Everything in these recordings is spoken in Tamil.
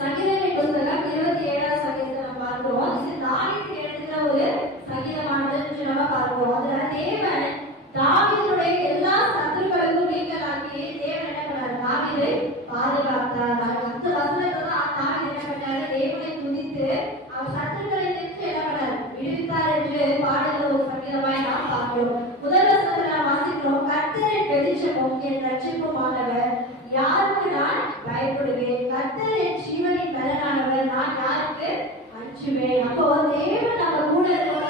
சங்கீதங்களை புத்தகம் இருபத்தி ஏழாவது சங்கீதத்தை நம்ம பார்க்கிறோம். இது தாவீது எழுதின ஒரு சங்கீதமானதுன்னு நம்ம பார்க்கிறோம். அதுல தேவன் தாவீதுடைய எல்லா சத்துருக்களுக்கும் நீங்களாக்கி தேவன் என்ன பண்ணார்? தாவீது பாதுகாத்தார். பத்து வசனத்தை தான் தாவீது என்ன பண்ணாரு? தேவனை துதித்து அவர் சத்துருக்களை நின்று என்ன பண்ணார்? விடுவித்தார் என்று பாடல ஒரு சங்கீதமாய் நாம் பார்க்கிறோம். முதல் வசனத்தை நாம் வாசிக்கிறோம் கத்தரை பெரிச்சமும் என் ரட்சிப்புமானவர் யாருக்கு நான் பயப்படுவேன்? கத்தரை நான் யாருக்கு? அஞ்சுவேன் அப்போ தேவன் நம்ம கூட இருக்கிற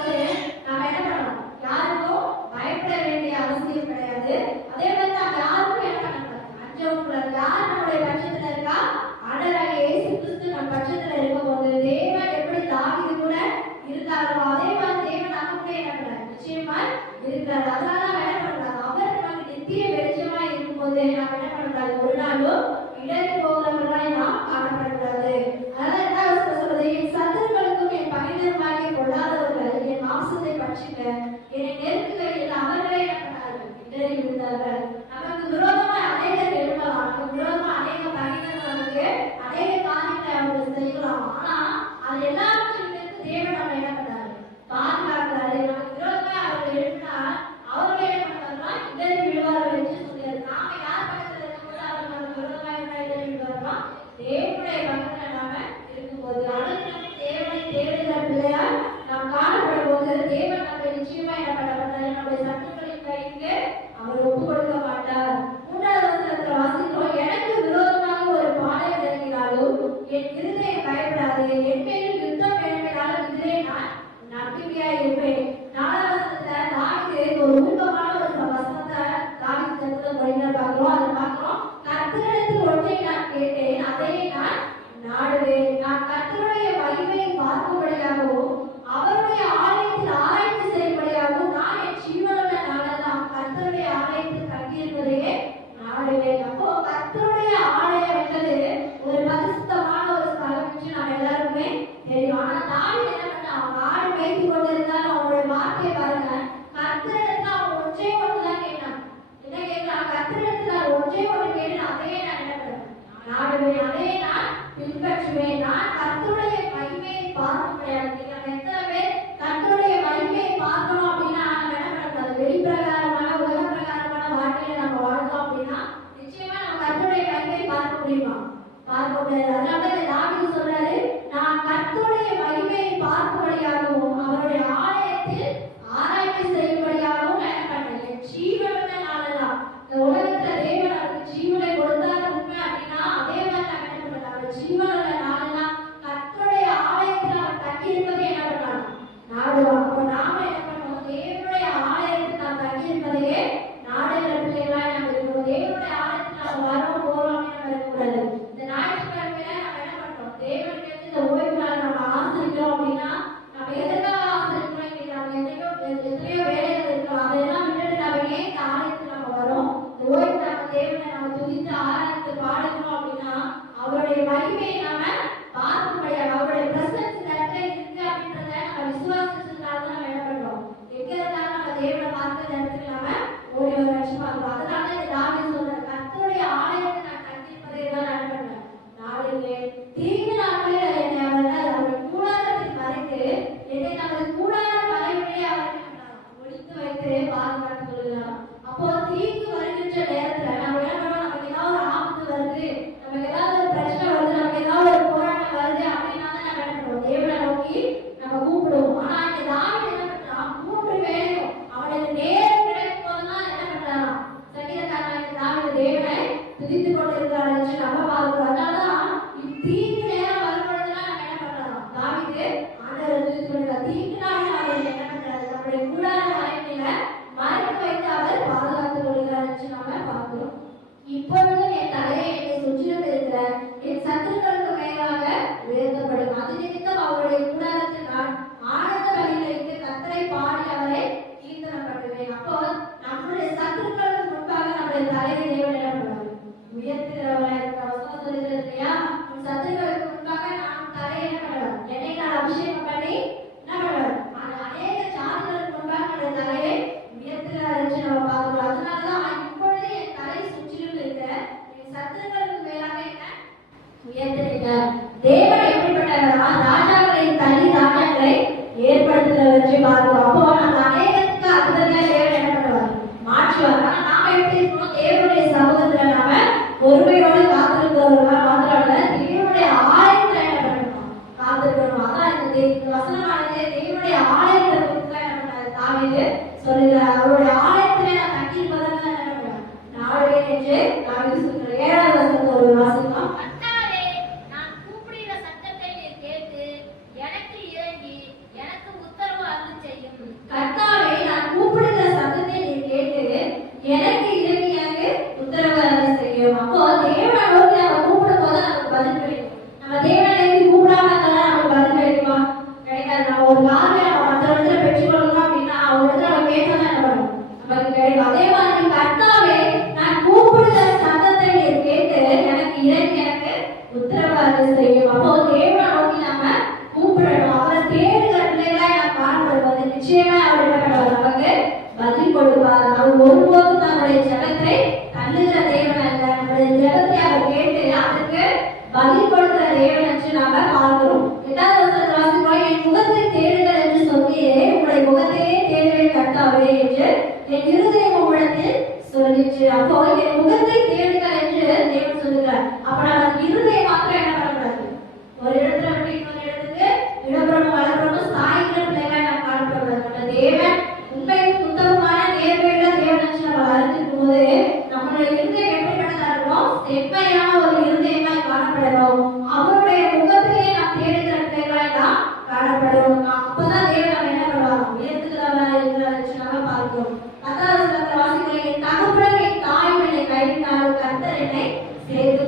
அதே மாதிரி கர்த்தாவே உன் முகத்தை தேடுங்கள் என்று தேவன் சொல்லுகிறார். அப்ப நம்ம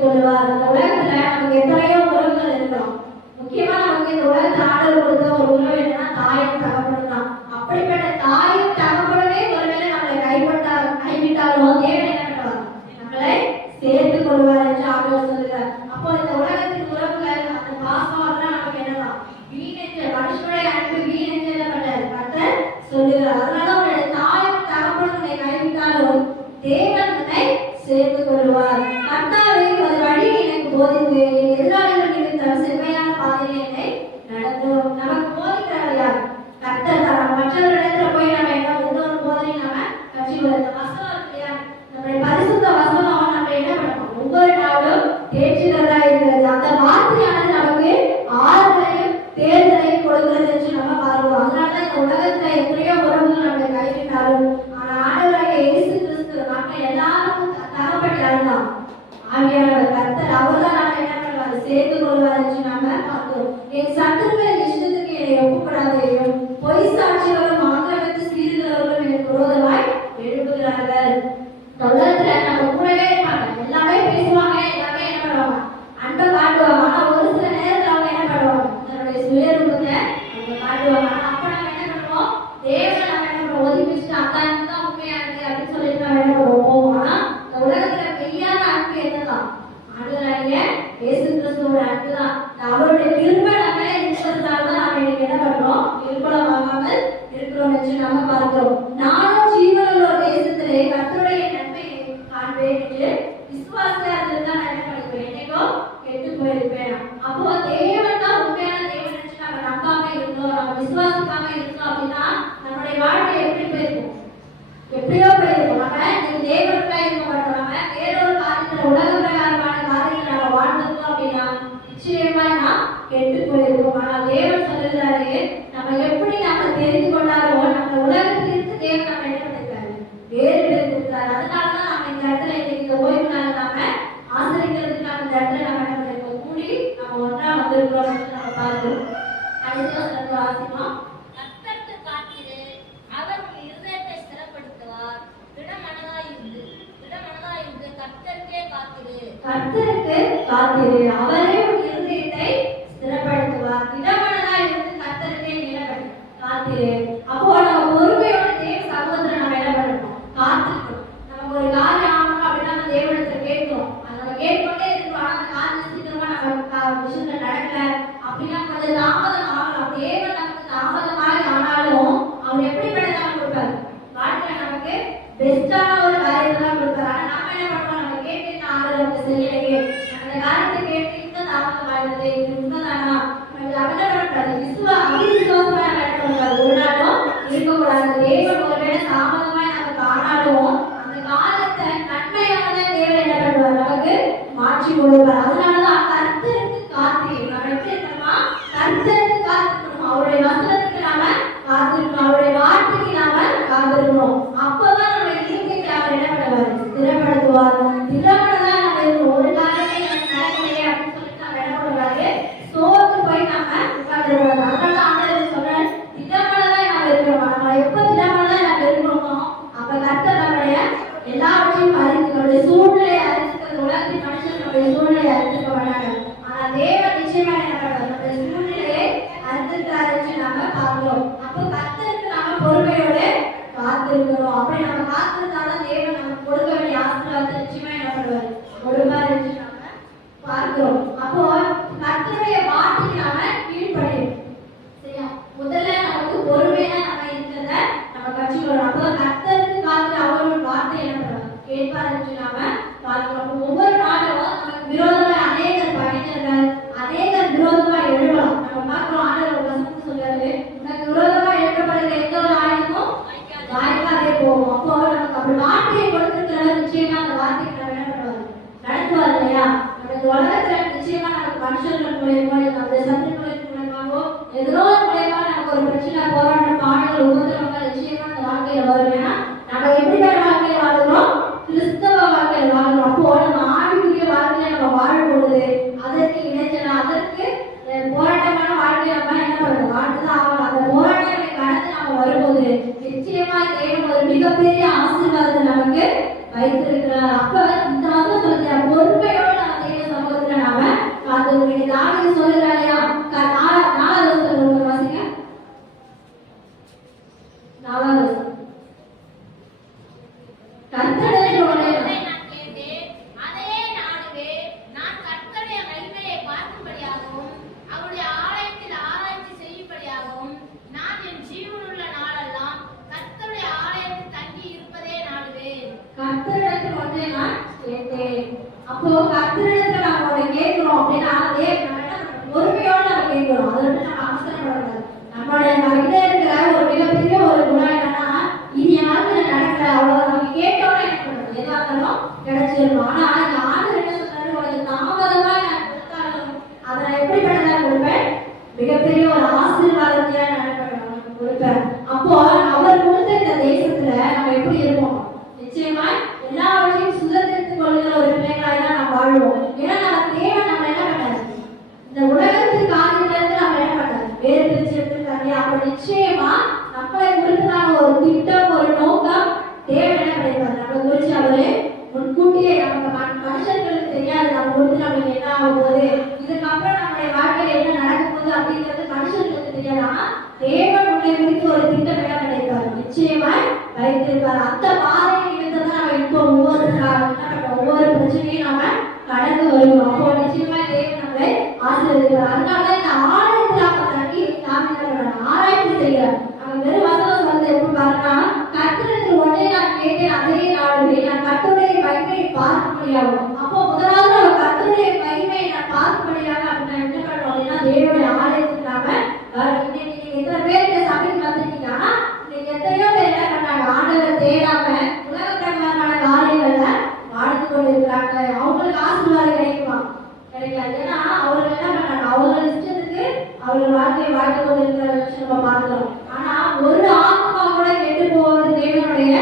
கொள்வார்கள் 来了。పాల్గొను అడిసిన ఆశీర్వాదం மாற்றி கொள்வார் அதனாலதான் கர்த்தருக்கு காத்திருக்கிறார் வைத்திருக்கிறார். அப்ப இந்த வசனம் பொறுமையோட அந்த சமூகத்துல நாம காத்து தானிய சொல்லுறாயா ஏன்னா அவர்கள் என்ன பண்ணாங்க அவங்க இஷ்டத்துக்கு அவங்க வாழ்க்கையை வாழ்ந்து கொண்டிருக்கிற நம்ம பார்க்கிறோம். ஆனா ஒரு ஆத்மா கூட கெட்டு போவது தேவனுடைய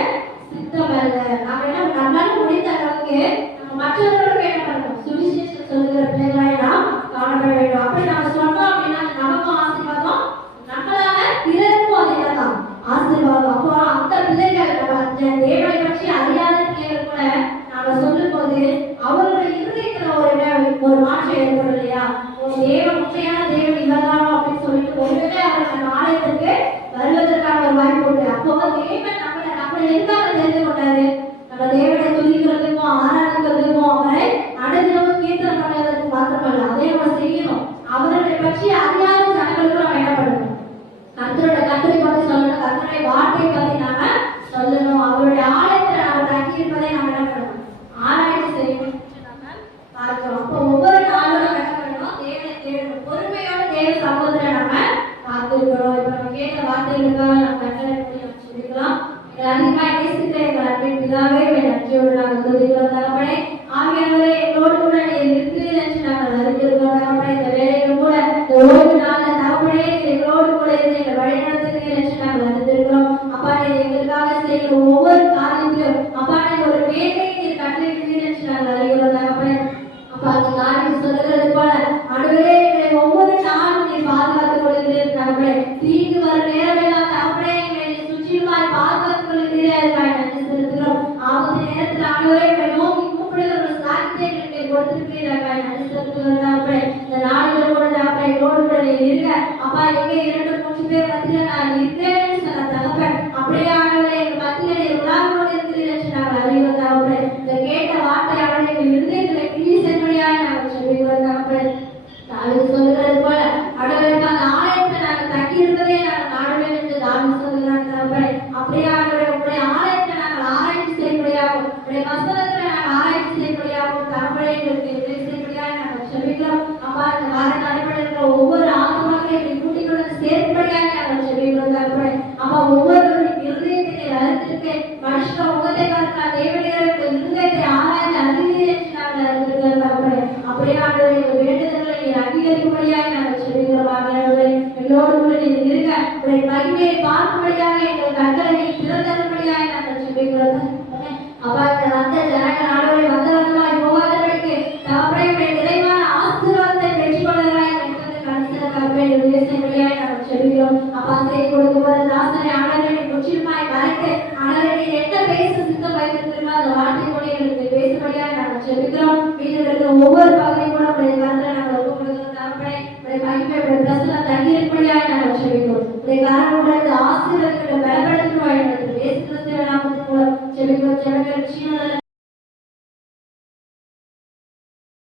టీలుగా ರಂಗ್ ಮಾಡಿ ಸಿದ್ದೆ ರಾತ್ರಿ ಬಿಲಾವೆ ಬೆಳಗ್ಗೆ ಉಳ್ಳಾಗಲು ಇಲ್ಲ ತರಪಡೆ கொடுத்துருக்கீங்க இந்த நாலு கூட இருங்க. அப்பா எங்க இருங்க? உடைய வசனத்துல நாங்கள் ஆராய்ச்சி செய்யக்கூடியாவும் தரமுறை எங்களுக்கு உதவி செய்யக்கூடியாக நாங்கள் செவிக்கிறோம் அப்பா இந்த வார நடைபெறுகிற ஒவ்வொரு ஆத்மாக்களையும் கூட்டிகளுடன் சேர்ப்படியாக நாங்கள் செவிக்கிறோம் தரமுறை அப்பா ஒவ்வொரு இருதயத்தை அறுத்திருக்கேன் lower